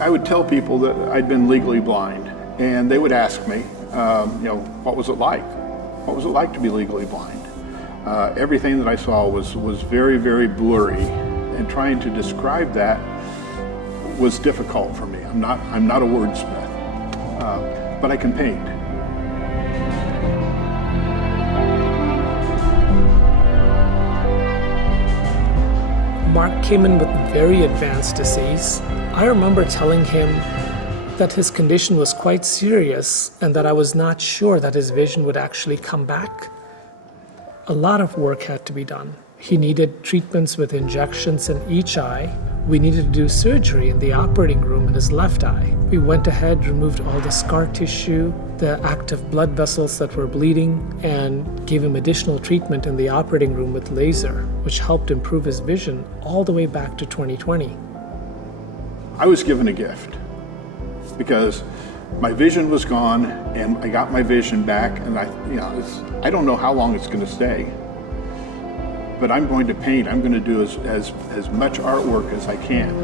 I would tell people that I'd been legally blind, and they would ask me, what was it like? What was it like to be legally blind? Everything that I saw was very, very blurry, and trying to describe that was difficult for me. I'm not a wordsmith, but I can paint. Mark came in with very advanced disease. I remember telling him that his condition was quite serious and that I was not sure that his vision would actually come back. A lot of work had to be done. He needed treatments with injections in each eye. We needed to do surgery in the operating room in his left eye. We went ahead, removed all the scar tissue, the active blood vessels that were bleeding, and gave him additional treatment in the operating room with laser, which helped improve his vision all the way back to 2020. I was given a gift because my vision was gone, and I got my vision back, and I don't know how long it's going to stay. But I'm going to paint. I'm going to do as much artwork as I can.